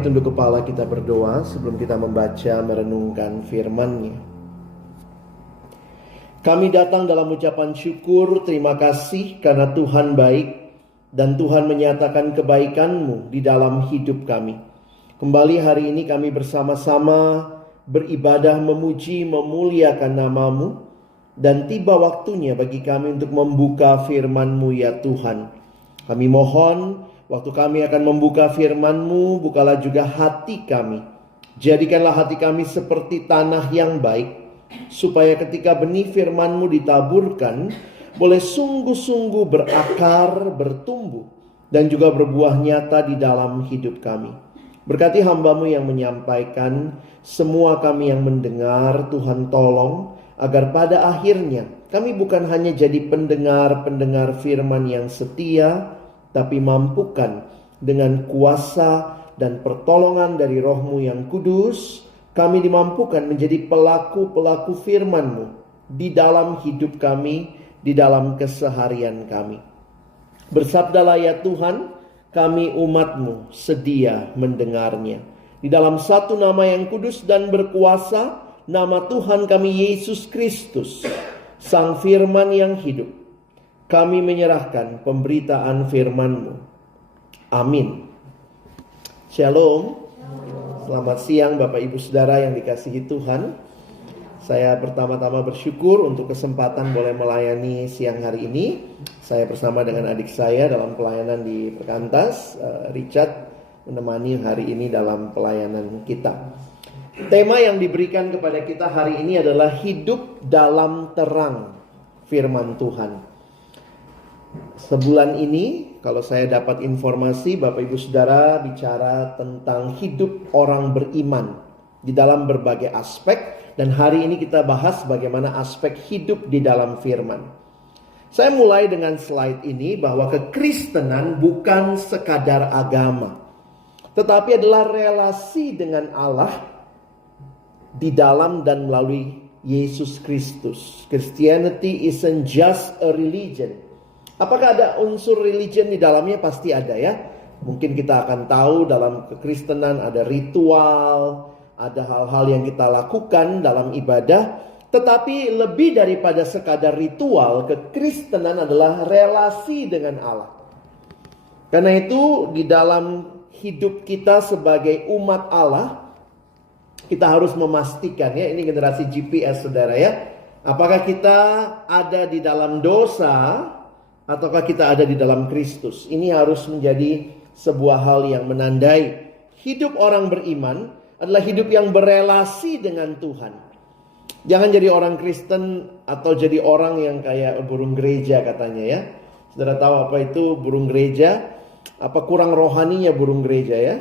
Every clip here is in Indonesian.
Tunduk kepala kita berdoa sebelum kita membaca merenungkan firman-Nya. Kami datang dalam ucapan syukur, terima kasih karena Tuhan baik dan Tuhan menyatakan kebaikan-Mu di dalam hidup kami. Kembali hari ini kami bersama-sama beribadah, memuji, memuliakan nama-Mu, dan tiba waktunya bagi kami untuk membuka firman-Mu ya Tuhan. Kami mohon waktu kami akan membuka firman-Mu, bukalah juga hati kami. Jadikanlah hati kami seperti tanah yang baik, supaya ketika benih firman-Mu ditaburkan, boleh sungguh-sungguh berakar, bertumbuh, dan juga berbuah nyata di dalam hidup kami. Berkati hamba-Mu yang menyampaikan, semua kami yang mendengar, Tuhan tolong, agar pada akhirnya kami bukan hanya jadi pendengar-pendengar firman yang setia, tapi mampukan dengan kuasa dan pertolongan dari Roh-Mu yang kudus, kami dimampukan menjadi pelaku-pelaku firman-Mu di dalam hidup kami, di dalam keseharian kami. Bersabdalah ya Tuhan, kami umat-Mu sedia mendengarnya. Di dalam satu nama yang kudus dan berkuasa, nama Tuhan kami Yesus Kristus, Sang Firman yang hidup, kami menyerahkan pemberitaan firman-Mu. Amin. Shalom. Selamat siang Bapak Ibu Saudara yang dikasihi Tuhan. Saya pertama-tama bersyukur untuk kesempatan boleh melayani siang hari ini. Saya bersama dengan adik saya dalam pelayanan di Perkantas, Richard, menemani hari ini dalam pelayanan kita. Tema yang diberikan kepada kita hari ini adalah hidup dalam terang firman Tuhan. Sebulan ini, kalau saya dapat informasi, Bapak Ibu Saudara bicara tentang hidup orang beriman di dalam berbagai aspek. Dan hari ini kita bahas bagaimana aspek hidup di dalam firman. Saya mulai dengan slide ini bahwa kekristenan bukan sekadar agama, tetapi adalah relasi dengan Allah di dalam dan melalui Yesus Kristus. Christianity isn't just a religion. Apakah ada unsur religion di dalamnya? Pasti ada ya. Mungkin kita akan tahu dalam kekristenan ada ritual, ada hal-hal yang kita lakukan dalam ibadah. Tetapi lebih daripada sekadar ritual, kekristenan adalah relasi dengan Allah. Karena itu di dalam hidup kita sebagai umat Allah, kita harus memastikan ya, ini generasi GPS saudara ya. Apakah kita ada di dalam dosa ataukah kita ada di dalam Kristus? Ini harus menjadi sebuah hal yang menandai hidup orang beriman adalah hidup yang berelasi dengan Tuhan. Jangan jadi orang Kristen atau jadi orang yang kayak burung gereja katanya ya. Saudara tahu apa itu burung gereja? Apa kurang rohaninya burung gereja ya?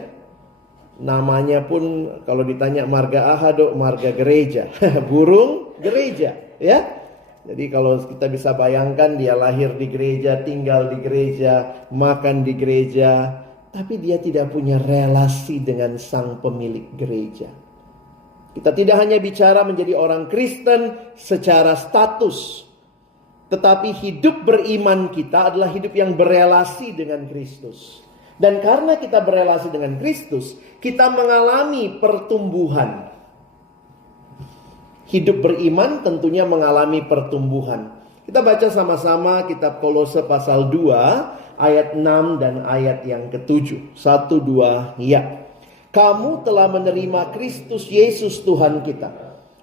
Namanya pun kalau ditanya marga ahado, marga gereja. Burung gereja ya. Jadi kalau kita bisa bayangkan dia lahir di gereja, tinggal di gereja, makan di gereja, tapi dia tidak punya relasi dengan sang pemilik gereja. Kita tidak hanya bicara menjadi orang Kristen secara status, tetapi hidup beriman kita adalah hidup yang berelasi dengan Kristus. Dan karena kita berelasi dengan Kristus, kita mengalami pertumbuhan. Hidup beriman tentunya mengalami pertumbuhan. Kita baca sama-sama kitab Kolose pasal 2 ayat 6 dan ayat yang ke-7. 1, 2, ya. Kamu telah menerima Kristus Yesus Tuhan kita.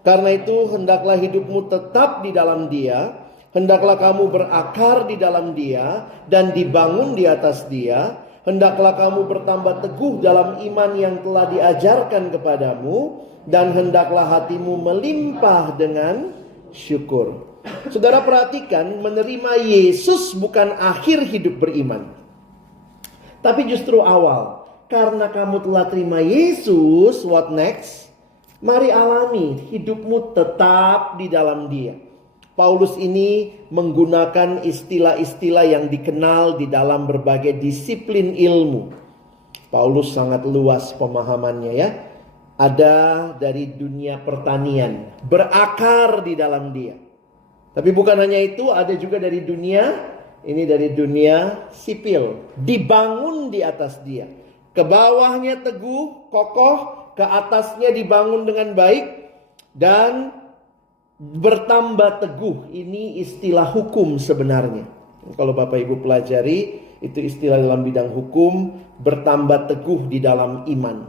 Karena itu hendaklah hidupmu tetap di dalam Dia. Hendaklah kamu berakar di dalam Dia dan dibangun di atas Dia. Hendaklah kamu bertambah teguh dalam iman yang telah diajarkan kepadamu. Dan hendaklah hatimu melimpah dengan syukur. Saudara perhatikan, menerima Yesus bukan akhir hidup beriman, tapi justru awal. Karena kamu telah terima Yesus, what next? Mari alami hidupmu tetap di dalam Dia. Paulus ini menggunakan istilah-istilah yang dikenal di dalam berbagai disiplin ilmu. Paulus sangat luas pemahamannya ya. Ada dari dunia pertanian, berakar di dalam Dia. Tapi bukan hanya itu, ada juga dari dunia, ini dari dunia sipil, dibangun di atas Dia. Ke bawahnya teguh, kokoh, ke atasnya dibangun dengan baik, dan bertambah teguh. Ini istilah hukum sebenarnya. Kalau Bapak Ibu pelajari, itu istilah dalam bidang hukum, bertambah teguh di dalam iman.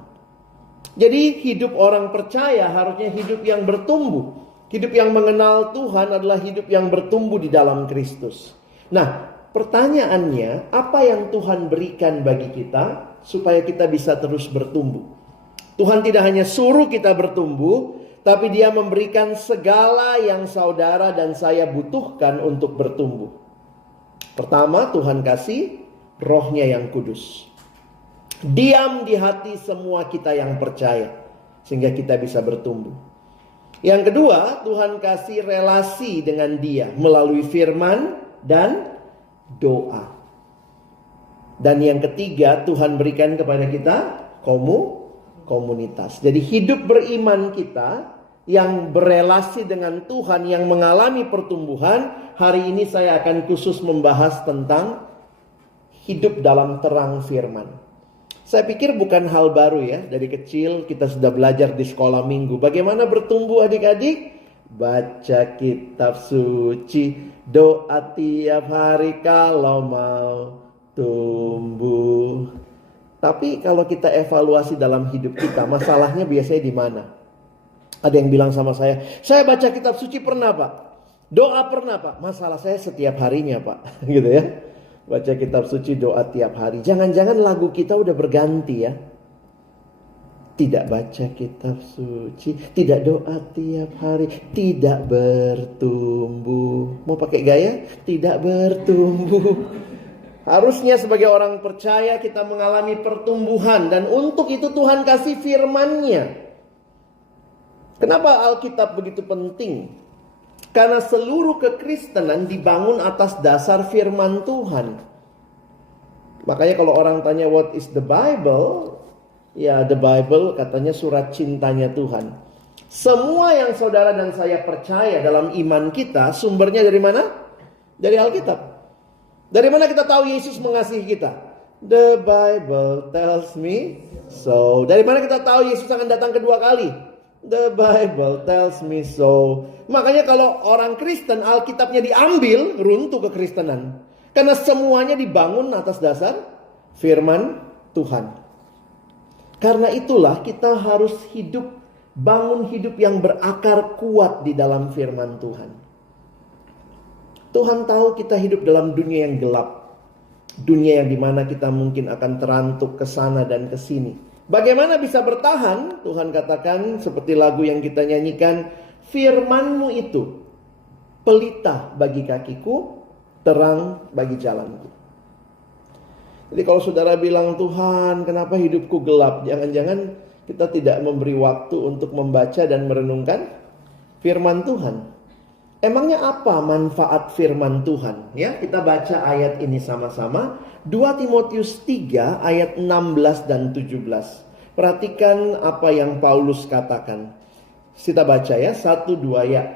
Jadi hidup orang percaya harusnya hidup yang bertumbuh. Hidup yang mengenal Tuhan adalah hidup yang bertumbuh di dalam Kristus. Nah, pertanyaannya, apa yang Tuhan berikan bagi kita supaya kita bisa terus bertumbuh? Tuhan tidak hanya suruh kita bertumbuh, tapi Dia memberikan segala yang saudara dan saya butuhkan untuk bertumbuh. Pertama, Tuhan kasih Roh-Nya yang kudus. Diam di hati semua kita yang percaya, sehingga kita bisa bertumbuh. Yang kedua, Tuhan kasih relasi dengan Dia melalui firman dan doa. Dan yang ketiga, Tuhan berikan kepada kita komunitas. Jadi hidup beriman kita yang berelasi dengan Tuhan, yang mengalami pertumbuhan. Hari ini saya akan khusus membahas tentang hidup dalam terang firman. Saya pikir bukan hal baru ya. Dari kecil kita sudah belajar di sekolah minggu. Bagaimana bertumbuh adik-adik? Baca kitab suci, doa tiap hari kalau mau tumbuh. Tapi kalau kita evaluasi dalam hidup kita, masalahnya biasanya di mana? Ada yang bilang sama saya baca kitab suci pernah Pak. Doa pernah Pak. Masalah saya setiap harinya Pak. Gitu ya. Baca kitab suci, doa tiap hari. Jangan-jangan lagu kita udah berganti ya. Tidak baca kitab suci, tidak doa tiap hari, tidak bertumbuh. Mau pakai gaya? Tidak bertumbuh. Harusnya sebagai orang percaya kita mengalami pertumbuhan. Dan untuk itu Tuhan kasih firman-Nya. Kenapa Alkitab begitu penting? Karena seluruh kekristenan dibangun atas dasar firman Tuhan. Makanya kalau orang tanya what is the Bible? Ya, the Bible katanya surat cintanya Tuhan. Semua yang saudara dan saya percaya dalam iman kita, sumbernya dari mana? Dari Alkitab. Dari mana kita tahu Yesus mengasihi kita? The Bible tells me so. Dari mana kita tahu Yesus akan datang kedua kali? The Bible tells me so. Makanya kalau orang Kristen, Alkitabnya diambil, runtuh kekristenan. Karena semuanya dibangun atas dasar firman Tuhan. Karena itulah kita harus bangun hidup yang berakar kuat di dalam firman Tuhan. Tuhan tahu kita hidup dalam dunia yang gelap. Dunia yang dimana kita mungkin akan terantuk ke sana dan ke sini. Bagaimana bisa bertahan? Tuhan katakan seperti lagu yang kita nyanyikan, firman-Mu itu pelita bagi kakiku, terang bagi jalanku. Jadi kalau saudara bilang, Tuhan kenapa hidupku gelap? Jangan-jangan kita tidak memberi waktu untuk membaca dan merenungkan firman Tuhan. Emangnya apa manfaat firman Tuhan? Ya, kita baca ayat ini sama-sama. 2 Timotius 3 ayat 16 dan 17. Perhatikan apa yang Paulus katakan. Kita baca ya, 1, 2 ya.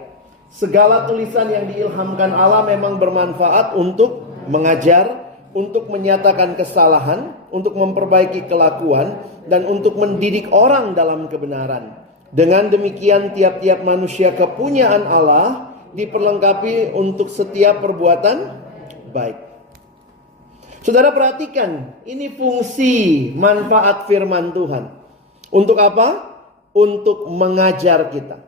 Segala tulisan yang diilhamkan Allah memang bermanfaat untuk mengajar, untuk menyatakan kesalahan, untuk memperbaiki kelakuan, dan untuk mendidik orang dalam kebenaran. Dengan demikian tiap-tiap manusia kepunyaan Allah diperlengkapi untuk setiap perbuatan baik. Saudara perhatikan, ini fungsi manfaat firman Tuhan. Untuk apa? Untuk mengajar kita.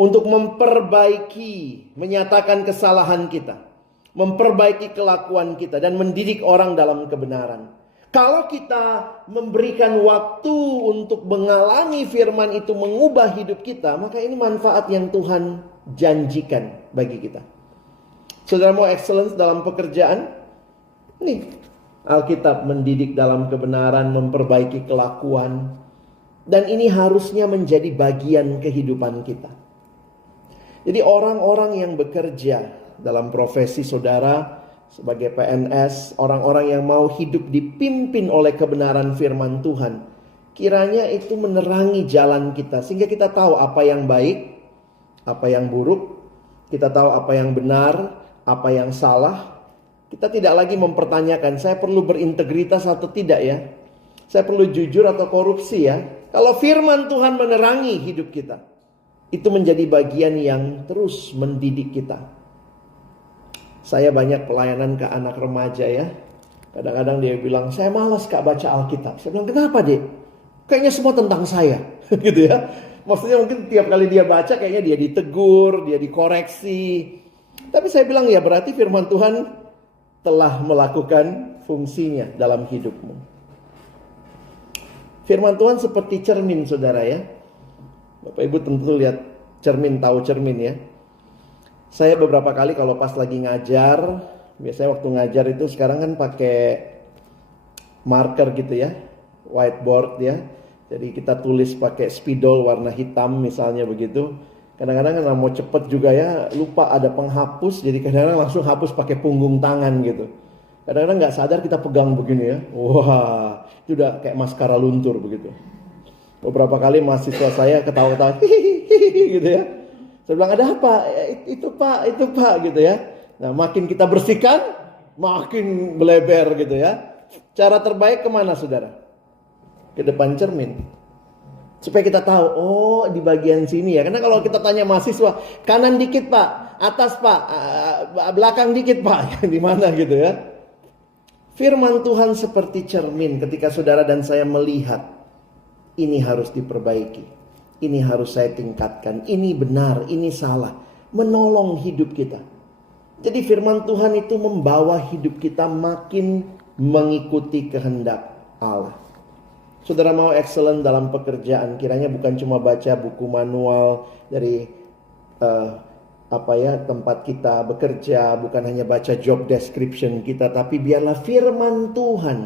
Untuk memperbaiki, menyatakan kesalahan kita. Memperbaiki kelakuan kita dan mendidik orang dalam kebenaran. Kalau kita memberikan waktu untuk mengalami firman itu mengubah hidup kita, maka ini manfaat yang Tuhan janjikan bagi kita. Saudara mau excellence dalam pekerjaan? Nih, Alkitab mendidik dalam kebenaran, memperbaiki kelakuan. Dan ini harusnya menjadi bagian kehidupan kita. Jadi orang-orang yang bekerja dalam profesi saudara, sebagai PNS, orang-orang yang mau hidup dipimpin oleh kebenaran firman Tuhan, kiranya itu menerangi jalan kita, sehingga kita tahu apa yang baik, apa yang buruk, kita tahu apa yang benar, apa yang salah. Kita tidak lagi mempertanyakan, saya perlu berintegritas atau tidak ya? Saya perlu jujur atau korupsi ya. Kalau firman Tuhan menerangi hidup kita, itu menjadi bagian yang terus mendidik kita. Saya banyak pelayanan ke anak remaja ya. Kadang-kadang dia bilang, saya malas Kak baca Alkitab. Saya bilang, kenapa Dek? Kayaknya semua tentang saya. Gitu ya. Maksudnya mungkin tiap kali dia baca kayaknya dia ditegur, dia dikoreksi. Tapi saya bilang ya berarti firman Tuhan telah melakukan fungsinya dalam hidupmu. Firman Tuhan seperti cermin saudara ya. Bapak Ibu tentu lihat cermin, tahu cermin ya. Saya beberapa kali kalau pas lagi ngajar, biasanya waktu ngajar itu sekarang kan pakai marker gitu ya, whiteboard ya. Jadi kita tulis pakai spidol warna hitam misalnya begitu. Kadang-kadang kan mau cepet juga ya, lupa ada penghapus. Jadi kadang-kadang langsung hapus pakai punggung tangan gitu. Kadang-kadang nggak sadar kita pegang begini ya. Wah, itu udah kayak maskara luntur begitu. Beberapa kali mahasiswa saya ketawa-ketawa, hihihi gitu ya. Saya bilang, ada apa? Itu pak gitu ya. Nah makin kita bersihkan, makin melebar gitu ya. Cara terbaik kemana saudara? Ke depan cermin. Supaya kita tahu, oh di bagian sini ya. Karena kalau kita tanya mahasiswa, kanan dikit pak, atas pak, belakang dikit pak. Di mana gitu ya. Firman Tuhan seperti cermin ketika saudara dan saya melihat. Ini harus diperbaiki. Ini harus saya tingkatkan. Ini benar, ini salah. Menolong hidup kita. Jadi firman Tuhan itu membawa hidup kita makin mengikuti kehendak Allah. Saudara mau excellent dalam pekerjaan, kiranya bukan cuma baca buku manual dari tempat kita bekerja, bukan hanya baca job description kita, tapi biarlah firman Tuhan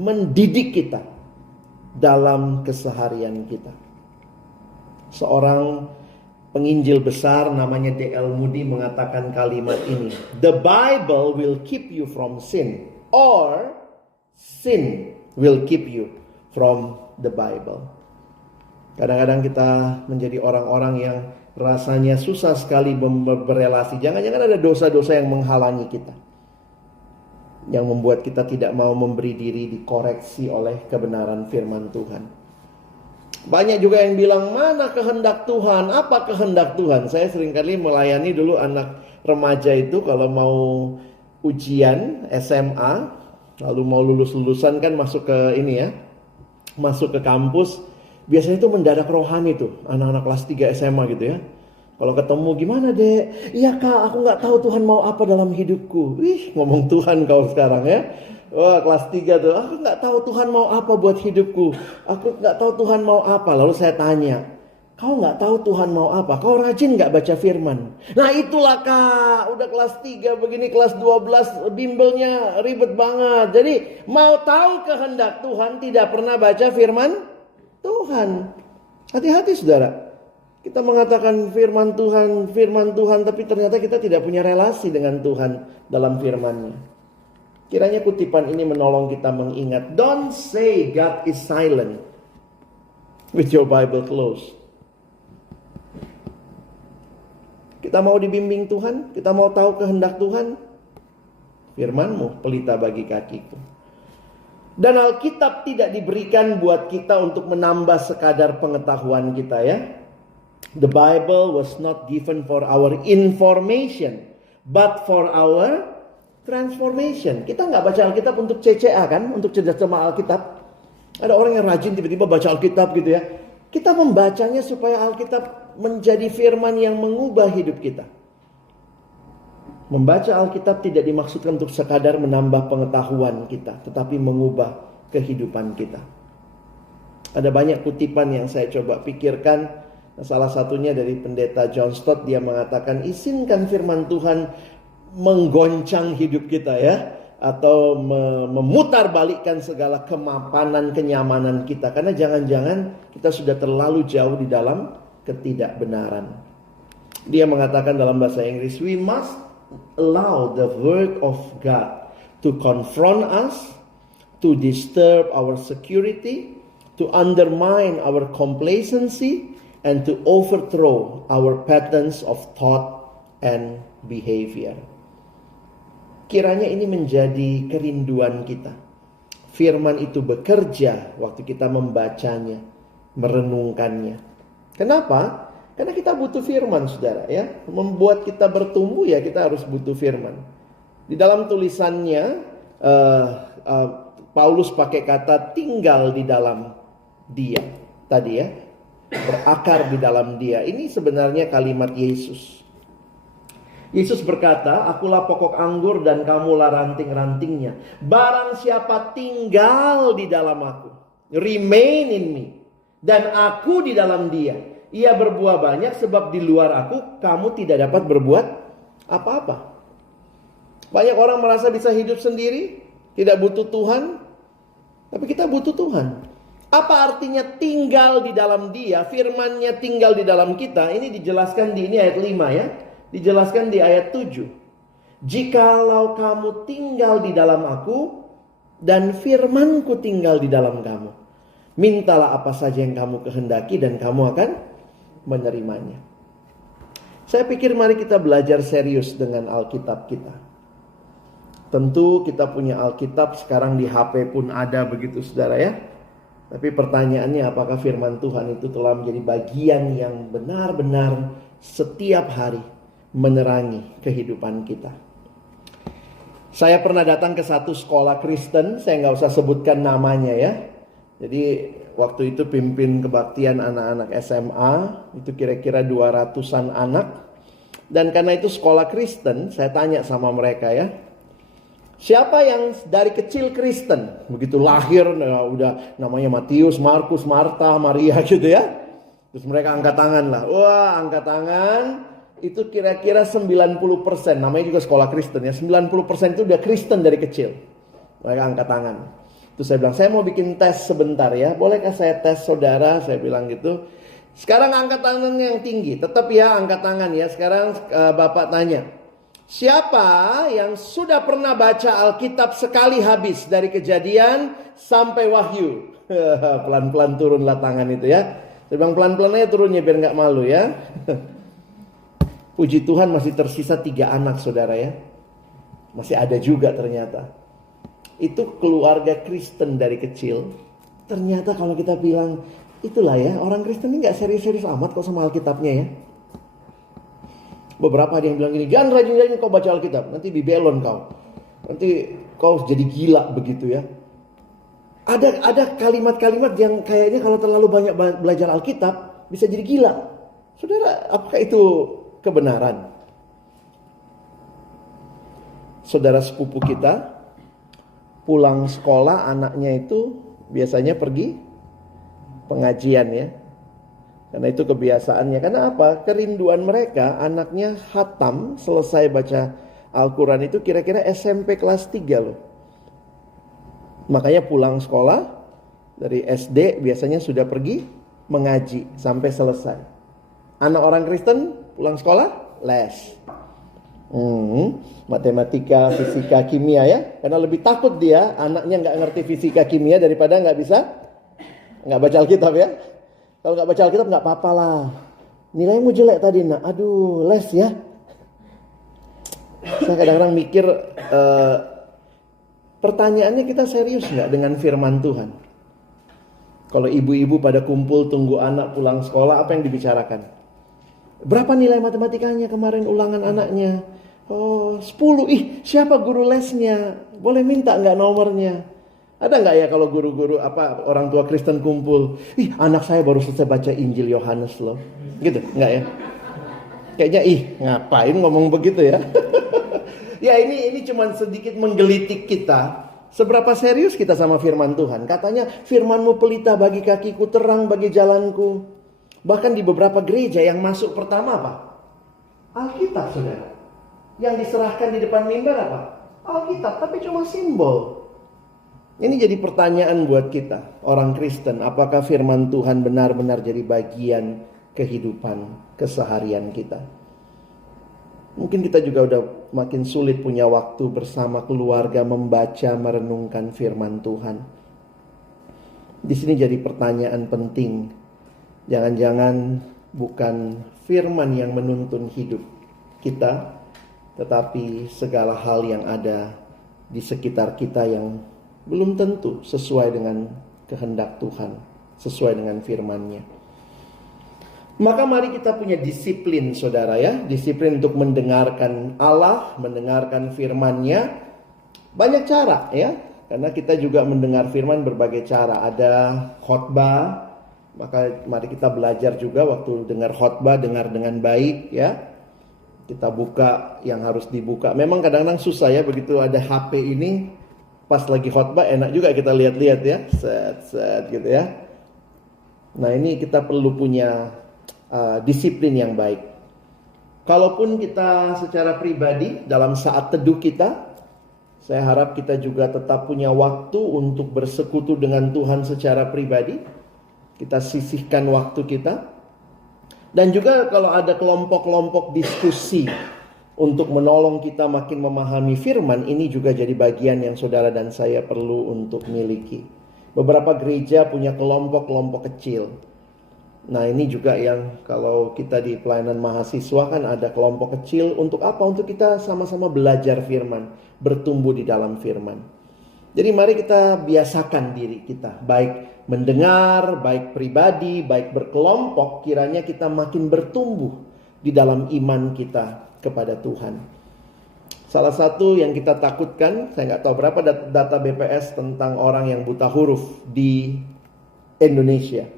mendidik kita dalam keseharian kita. Seorang penginjil besar namanya D.L. Moody mengatakan kalimat ini. The Bible will keep you from sin, or sin will keep you from the Bible. Kadang-kadang kita menjadi orang-orang yang rasanya susah sekali berelasi. Jangan-jangan ada dosa-dosa yang menghalangi kita, yang membuat kita tidak mau memberi diri dikoreksi oleh kebenaran firman Tuhan. Banyak juga yang bilang, mana kehendak Tuhan? Apa kehendak Tuhan? Saya seringkali melayani dulu anak remaja itu kalau mau ujian SMA, lalu mau lulus-lulusan kan masuk ke ini ya, masuk ke kampus. Biasanya itu mendadak rohani tuh, anak-anak kelas 3 SMA gitu ya. Kalau ketemu, gimana dek? Iya kak, aku gak tahu Tuhan mau apa dalam hidupku. Wih, ngomong Tuhan kau sekarang ya. Wah, kelas 3 tuh, aku gak tahu Tuhan mau apa buat hidupku. Aku gak tahu Tuhan mau apa. Lalu saya tanya, kau gak tahu Tuhan mau apa? Kau rajin gak baca firman? Nah itulah kak, udah kelas 3 begini, kelas 12 bimbelnya ribet banget. Jadi mau tahu kehendak Tuhan, tidak pernah baca firman Tuhan. Hati-hati saudara. Kita mengatakan firman Tuhan, tapi ternyata kita tidak punya relasi dengan Tuhan dalam firman-Nya. Kiranya kutipan ini menolong kita mengingat. Don't say God is silent with your Bible closed. Kita mau dibimbing Tuhan, kita mau tahu kehendak Tuhan. Firman-Mu pelita bagi kakiku. Dan Alkitab tidak diberikan buat kita untuk menambah sekadar pengetahuan kita ya. The Bible was not given for our information, but for our transformation. Kita nggak baca Alkitab untuk CCA kan, untuk cerdas sama Alkitab. Ada orang yang rajin tiba-tiba baca Alkitab gitu ya. Kita membacanya supaya Alkitab menjadi firman yang mengubah hidup kita. Membaca Alkitab tidak dimaksudkan untuk sekadar menambah pengetahuan kita, tetapi mengubah kehidupan kita. Ada banyak kutipan yang saya coba pikirkan. Salah satunya dari pendeta John Stott, dia mengatakan, izinkan firman Tuhan menggoncang hidup kita ya, atau memutarbalikkan segala kemapanan, kenyamanan kita, karena jangan-jangan kita sudah terlalu jauh di dalam ketidakbenaran. Dia mengatakan dalam bahasa Inggris, we must allow the word of God to confront us, to disturb our security, to undermine our complacency, and to overthrow our patterns of thought and behavior. Kiranya ini menjadi kerinduan kita. Firman itu bekerja waktu kita membacanya, merenungkannya. Kenapa? Karena kita butuh firman, saudara, ya. Membuat kita bertumbuh, ya kita harus butuh firman. Di dalam tulisannya, Paulus pakai kata tinggal di dalam Dia. Tadi ya, berakar di dalam Dia. Ini sebenarnya kalimat Yesus. Yesus berkata, akulah pokok anggur dan kamulah ranting-rantingnya. Barang siapa tinggal di dalam aku, remain in me, dan aku di dalam dia, ia berbuah banyak, sebab di luar aku kamu tidak dapat berbuat apa-apa. Banyak orang merasa bisa hidup sendiri, tidak butuh Tuhan. Tapi kita butuh Tuhan. Apa artinya tinggal di dalam Dia? Firman-Nya tinggal di dalam kita. Ini dijelaskan di ini ayat 5 ya. Dijelaskan di ayat 7. Jikalau kamu tinggal di dalam aku dan firman-Ku tinggal di dalam kamu, mintalah apa saja yang kamu kehendaki dan kamu akan menerimanya. Saya pikir mari kita belajar serius dengan Alkitab kita. Tentu kita punya Alkitab, sekarang di HP pun ada begitu, saudara ya. Tapi pertanyaannya, apakah firman Tuhan itu telah menjadi bagian yang benar-benar setiap hari menerangi kehidupan kita. Saya pernah datang ke satu sekolah Kristen, saya nggak usah sebutkan namanya ya. Jadi waktu itu pimpin kebaktian anak-anak SMA, itu kira-kira 200-an anak. Dan karena itu sekolah Kristen, saya tanya sama mereka ya, siapa yang dari kecil Kristen? Begitu lahir udah namanya Matius, Markus, Marta, Maria gitu ya. Terus mereka angkat tangan lah. Wah, angkat tangan. Itu kira-kira 90%. Namanya juga sekolah Kristen ya. 90% itu udah Kristen dari kecil. Mereka angkat tangan. Terus saya bilang, saya mau bikin tes sebentar ya. Bolehkah saya tes saudara? Saya bilang gitu. Sekarang angkat tangannya yang tinggi. Tetap ya angkat tangan ya. Sekarang Bapak tanya, siapa yang sudah pernah baca Alkitab sekali habis dari Kejadian sampai Wahyu? Pelan-pelan turunlah tangan itu ya. Saya bilang pelan-pelan aja turunnya biar gak malu ya. Puji Tuhan masih tersisa 3 anak saudara ya. Masih ada juga ternyata. Itu keluarga Kristen dari kecil. Ternyata kalau kita bilang, itulah ya, orang Kristen ini gak serius-serius amat kok sama Alkitabnya ya. Beberapa ada yang bilang gini, jangan rajin-rajin kau baca Alkitab, nanti dibelon kau. Nanti kau jadi gila begitu ya. Ada kalimat-kalimat yang kayaknya kalau terlalu banyak belajar Alkitab bisa jadi gila. Saudara, apakah itu kebenaran? Saudara sepupu kita pulang sekolah, anaknya itu biasanya pergi pengajian ya. Karena itu kebiasaannya. Karena apa? Kerinduan mereka, anaknya khatam selesai baca Al-Quran itu kira-kira SMP kelas 3 loh. Makanya pulang sekolah dari SD biasanya sudah pergi mengaji sampai selesai. Anak orang Kristen pulang sekolah les. Matematika, fisika, kimia ya. Karena lebih takut dia anaknya gak ngerti fisika, kimia daripada gak baca Alkitab ya. Kalau gak baca Alkitab gak apa-apa lah. Nilaimu jelek tadi nak. Aduh les ya. Saya kadang-kadang mikir pertanyaannya kita serius gak dengan firman Tuhan? Kalau ibu-ibu pada kumpul tunggu anak pulang sekolah, apa yang dibicarakan? Berapa nilai matematikanya kemarin ulangan anaknya? Oh 10. Ih siapa guru lesnya? Boleh minta gak nomornya? Ada nggak ya kalau guru-guru orang tua Kristen kumpul, ih anak saya baru selesai baca Injil Yohanes loh, gitu nggak ya? Kayaknya ngapain ngomong begitu ya? Ya ini cuma sedikit menggelitik kita. Seberapa serius kita sama firman Tuhan? Katanya firman-Mu pelita bagi kakiku, terang bagi jalanku. Bahkan di beberapa gereja yang masuk pertama apa? Alkitab saudara. Yang diserahkan di depan mimbar apa? Alkitab, tapi cuma simbol. Ini jadi pertanyaan buat kita, orang Kristen. Apakah firman Tuhan benar-benar jadi bagian kehidupan keseharian kita? Mungkin kita juga udah makin sulit punya waktu bersama keluarga membaca, merenungkan firman Tuhan. Di sini jadi pertanyaan penting. Jangan-jangan bukan firman yang menuntun hidup kita, tetapi segala hal yang ada di sekitar kita yang belum tentu sesuai dengan kehendak Tuhan, sesuai dengan firman-Nya. Maka mari kita punya disiplin, saudara ya. Disiplin untuk mendengarkan Allah, mendengarkan firman-Nya. Banyak cara ya. Karena kita juga mendengar firman berbagai cara. Ada khotbah, maka mari kita belajar juga waktu dengar khotbah, dengar dengan baik ya. Kita buka yang harus dibuka. Memang kadang-kadang susah ya, begitu ada HP ini, pas lagi khotbah enak juga kita lihat-lihat ya. Set gitu ya. Nah ini kita perlu punya disiplin yang baik. Kalaupun kita secara pribadi dalam saat teduh kita, saya harap kita juga tetap punya waktu untuk bersekutu dengan Tuhan secara pribadi. Kita sisihkan waktu kita. Dan juga kalau ada kelompok-kelompok diskusi untuk menolong kita makin memahami firman, ini juga jadi bagian yang saudara dan saya perlu untuk miliki. Beberapa gereja punya kelompok-kelompok kecil. Nah ini juga yang kalau kita di pelayanan mahasiswa kan ada kelompok kecil. Untuk apa? Untuk kita sama-sama belajar firman, bertumbuh di dalam firman. Jadi mari kita biasakan diri kita, baik mendengar, baik pribadi, baik berkelompok, kiranya kita makin bertumbuh di dalam iman kita kepada Tuhan. Salah satu yang kita takutkan, saya nggak tahu berapa data BPS tentang orang yang buta huruf di Indonesia.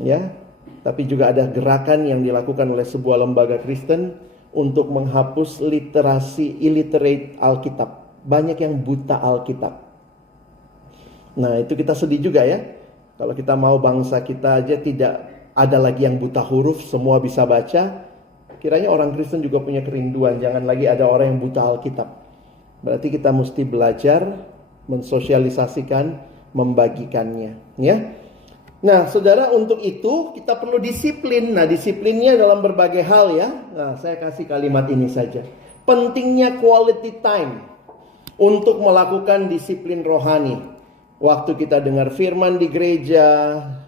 Ya, tapi juga ada gerakan yang dilakukan oleh sebuah lembaga Kristen untuk menghapus literasi illiterate Alkitab. Banyak yang buta Alkitab. Nah, itu kita sedih juga ya. Kalau kita mau bangsa kita aja tidak ada lagi yang buta huruf, semua bisa baca. Kiranya orang Kristen juga punya kerinduan, jangan lagi ada orang yang buta Alkitab. Berarti kita mesti belajar mensosialisasikan, membagikannya, ya. Nah, saudara, untuk itu kita perlu disiplin. Nah, disiplinnya dalam berbagai hal ya. Nah, saya kasih kalimat ini saja. Pentingnya quality time untuk melakukan disiplin rohani. Waktu kita dengar firman di gereja,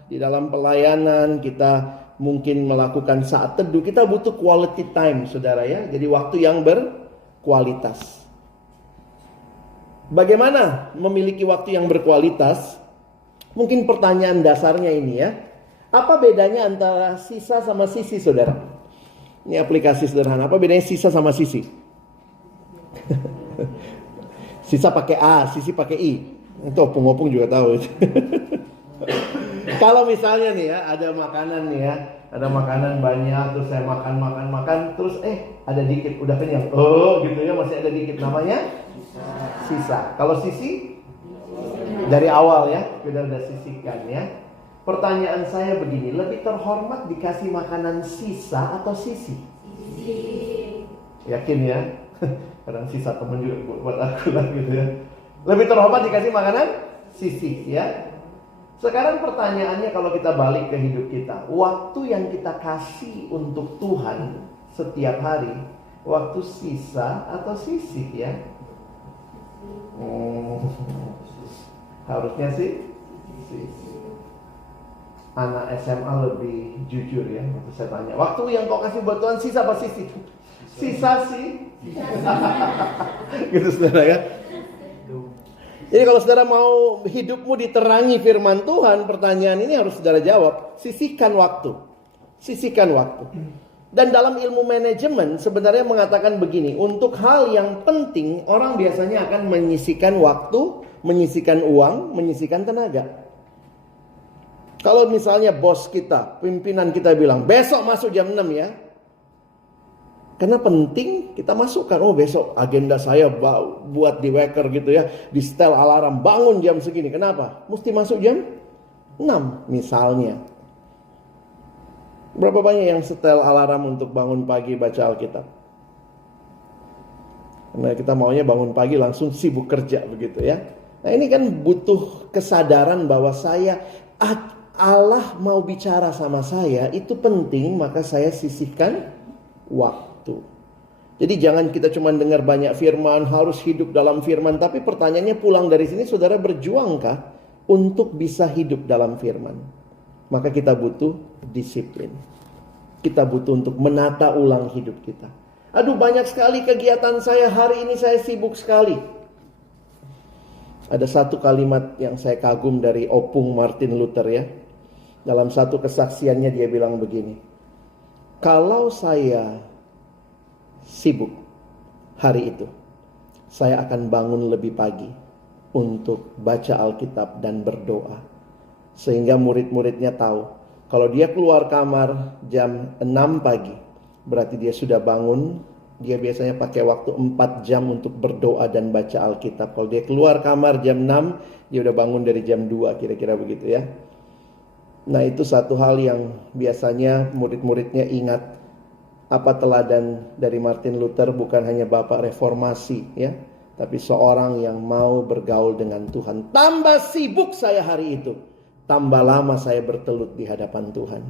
di dalam pelayanan, kita mungkin melakukan saat teduh, kita butuh quality time, saudara ya. Jadi waktu yang berkualitas. Bagaimana memiliki waktu yang berkualitas? Mungkin pertanyaan dasarnya ini ya. Apa bedanya antara sisa sama sisi, saudara? Ini aplikasi sederhana. Apa bedanya sisa sama sisi? Sisa pakai A, sisi pakai I. Itu opung-opung juga tahu. Kalau misalnya nih ya, ada makanan nih ya. Ada makanan banyak, terus saya makan. Terus ada dikit, udah kenyang. Oh gitu ya, masih ada dikit. Namanya sisa. Kalau sisi? Dari awal ya, kita udah sisihkan ya. Pertanyaan saya begini, lebih terhormat dikasih makanan sisa atau sisi? Sisi. Yakin ya? Kadang sisa temen juga buat aku lah gitu ya. Lebih terhormat dikasih makanan sisi ya. Sekarang pertanyaannya kalau kita balik ke hidup kita, waktu yang kita kasih untuk Tuhan setiap hari, waktu sisa atau sisi ya? Harusnya sih anak SMA lebih jujur ya. Waktu saya tanya, waktu yang kau kasih buat Tuhan sisa apa sisi? Sisa sih. Gitu saudara kan. Jadi kalau saudara mau hidupmu diterangi firman Tuhan, pertanyaan ini harus saudara jawab. Sisihkan waktu. Sisihkan waktu. Dan dalam ilmu manajemen sebenarnya mengatakan begini, untuk hal yang penting orang biasanya akan menyisihkan waktu, menyisihkan uang, menyisihkan tenaga. Kalau misalnya bos kita, pimpinan kita bilang, besok masuk jam 6 ya. Karena penting kita masukkan, oh besok agenda saya buat di wecker gitu ya. Di setel alarm, bangun jam segini. Kenapa? Mesti masuk jam 6 misalnya. Berapa banyak yang setel alarm untuk bangun pagi baca Alkitab? Karena kita maunya bangun pagi langsung sibuk kerja begitu ya. Nah ini kan butuh kesadaran bahwa Allah mau bicara sama saya, itu penting, maka saya sisihkan waktu. Jadi jangan kita cuma dengar banyak firman, harus hidup dalam firman. Tapi pertanyaannya pulang dari sini, saudara berjuangkah untuk bisa hidup dalam firman? Maka kita butuh disiplin. Kita butuh untuk menata ulang hidup kita. Aduh banyak sekali kegiatan saya, hari ini saya sibuk sekali. Ada satu kalimat yang saya kagum dari Opung Martin Luther ya. Dalam satu kesaksiannya dia bilang begini. Kalau saya sibuk hari itu, saya akan bangun lebih pagi untuk baca Alkitab dan berdoa. Sehingga murid-muridnya tahu, kalau dia keluar kamar jam 6 pagi, berarti dia sudah bangun. Dia biasanya pakai waktu 4 jam untuk berdoa dan baca Alkitab. Kalau dia keluar kamar jam 6, dia udah bangun dari jam 2, kira-kira begitu ya. Nah, itu satu hal yang biasanya murid-muridnya ingat. Apa teladan dari Martin Luther? Bukan hanya bapak reformasi ya, tapi seorang yang mau bergaul dengan Tuhan. Tambah sibuk saya hari itu, tambah lama saya bertelut di hadapan Tuhan.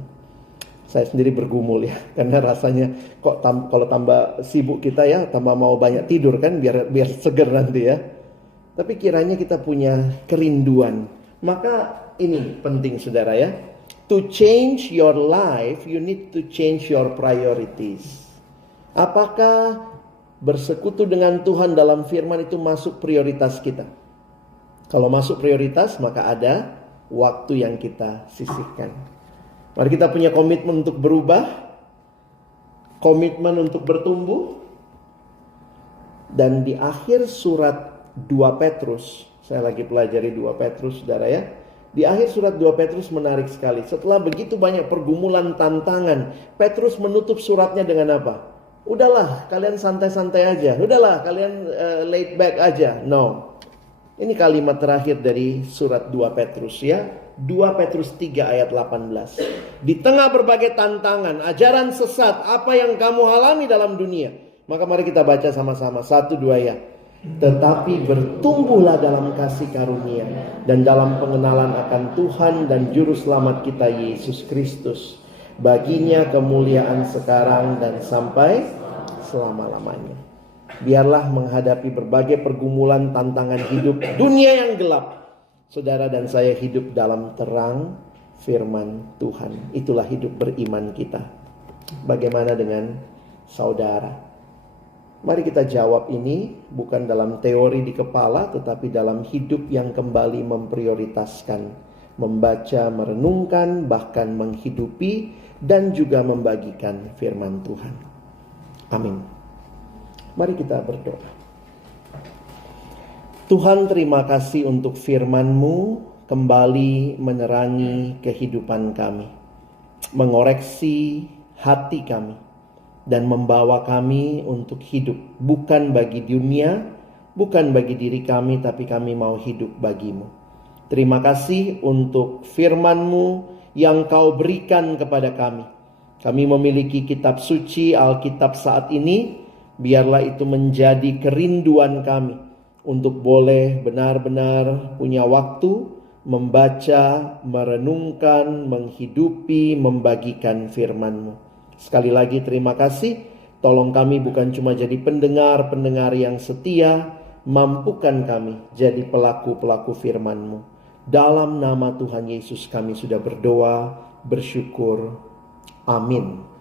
Saya sendiri bergumul ya, karena rasanya kok kalau tambah sibuk kita ya, tambah mau banyak tidur kan, biar seger nanti ya. Tapi kiranya kita punya kerinduan. Maka ini penting saudara ya. To change your life, you need to change your priorities. Apakah bersekutu dengan Tuhan dalam firman itu masuk prioritas kita? Kalau masuk prioritas, maka ada waktu yang kita sisihkan. Mari kita punya komitmen untuk berubah, komitmen untuk bertumbuh. Dan di akhir surat 2 Petrus, saya lagi pelajari 2 Petrus saudara ya. Di akhir surat 2 Petrus menarik sekali. Setelah begitu banyak pergumulan, tantangan, Petrus menutup suratnya dengan apa? Udahlah, kalian santai-santai aja. Udahlah, kalian laid back aja. No. Ini kalimat terakhir dari surat 2 Petrus ya. 2 Petrus 3 ayat 18. Di tengah berbagai tantangan, ajaran sesat, apa yang kamu alami dalam dunia. Maka mari kita baca sama-sama. 1, 2 ya. Tetapi bertumbuhlah dalam kasih karunia dan dalam pengenalan akan Tuhan dan Juru Selamat kita Yesus Kristus. Baginya kemuliaan sekarang dan sampai selama-lamanya. Biarlah menghadapi berbagai pergumulan tantangan hidup dunia yang gelap, saudara dan saya hidup dalam terang firman Tuhan. Itulah hidup beriman kita. Bagaimana dengan saudara? Mari kita jawab ini bukan dalam teori di kepala, tetapi dalam hidup yang kembali memprioritaskan, membaca, merenungkan, bahkan menghidupi, dan juga membagikan firman Tuhan. Amin. Mari kita berdoa. Tuhan, terima kasih untuk firman-Mu kembali menerangi kehidupan kami, mengoreksi hati kami, dan membawa kami untuk hidup bukan bagi dunia, bukan bagi diri kami, tapi kami mau hidup bagimu. Terima kasih untuk firman-Mu yang Kau berikan kepada kami. Kami memiliki kitab suci Alkitab saat ini. Biarlah itu menjadi kerinduan kami untuk boleh benar-benar punya waktu membaca, merenungkan, menghidupi, membagikan firman-Mu. Sekali lagi terima kasih. Tolong kami bukan cuma jadi pendengar-pendengar yang setia, mampukan kami jadi pelaku-pelaku firman-Mu. Dalam nama Tuhan Yesus kami sudah berdoa, bersyukur. Amin.